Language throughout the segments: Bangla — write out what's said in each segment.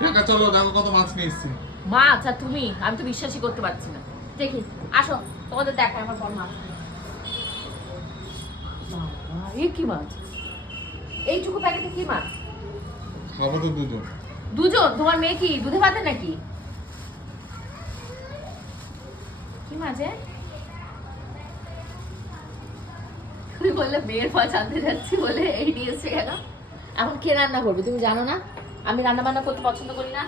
কাকা চলো দেখো কত মাছ নিয়ে এসেছি। মাছ? আর তুমি? আমি তো বিশ্বাসই করতে পারছি না। দেখি, আসো তোমাদের দেখায় আমার বড় মাছ। বাবা, এই কি মাছ? এইটুকু প্যাকেটে কি মাছ? খাবো তো দুজন। দুজন? তোমার মেয়ে কি দুধে ভাতে নাকি? কি মাঝে তুমি বললে মেয়ের মাছ আনতে যাচ্ছি বলে এই নিয়ে এসে গেল। এখন কে রান্না করবে তুমি জানো না? আমি রান্না বান্না করতে পছন্দ করি না।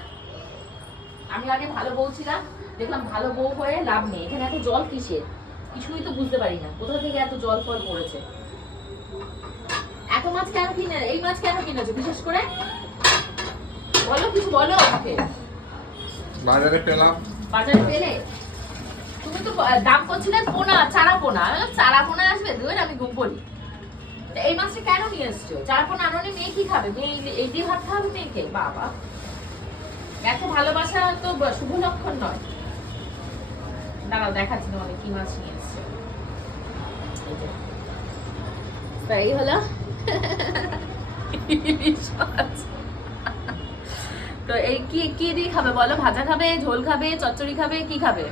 আমি আগে ভালো বউ ছিলাম, দেখলাম ভালো বউ হয়ে লাভ নেই। এখানে এত জল কিসের কিছুই তো বুঝতে পারি না, কোথা থেকে এত জল ফল পড়েছে। এত মাছ কেন কিনে, এই মাছ কেন কিনেছো বিশেষ করে? বলো, কিছু বলো আমাকে। বাজারে পেলাম। বাজারে পেলে? তুমি তো দাম করছিলে পোনা, চারা পোনা। আমি বললাম চারা পোনা আসবে, ধুয়ে আমি ঘুম পড়ি। এই মাছটা কেন নিয়ে এসছো? চারা পোনা আনোনি, মেয়ে কি খাবে? মেয়ে এই দিয়ে ভাত খাবে মেয়েকে? বাবা, এত ভালোবাসা তো শুভ লক্ষণ নয়। দাঁড়াও দেখাচ্ছি তোমাকে কি মাছ নিয়ে এসছে। এই হলো ইলিশ মাছ। তো এই কি কি দিয়ে খাবে বলো? ভাজা খাবে, ঝোল খাবে, চচ্চড়ি খাবে, কি খাবে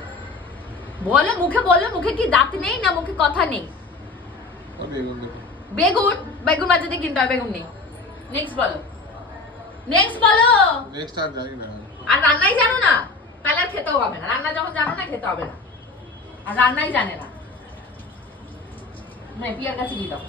বলো? মুখে বলো, মুখে কি দাঁত নেই না মুখে কথা নেই? বেগুন? বেগুন বাজাতে কিনতে হয়, বেগুন নেই। নেক্সট বলো, নেক্সট বলো। নেক্সট আর জানি না। আর রান্নাই জানো না, তাহলে আর খেতেও হবে না। রান্না যখন জানো না, খেতে হবে না। আর রান্নাই জানে না। পিয়ার কাছে দিয়ে দাও।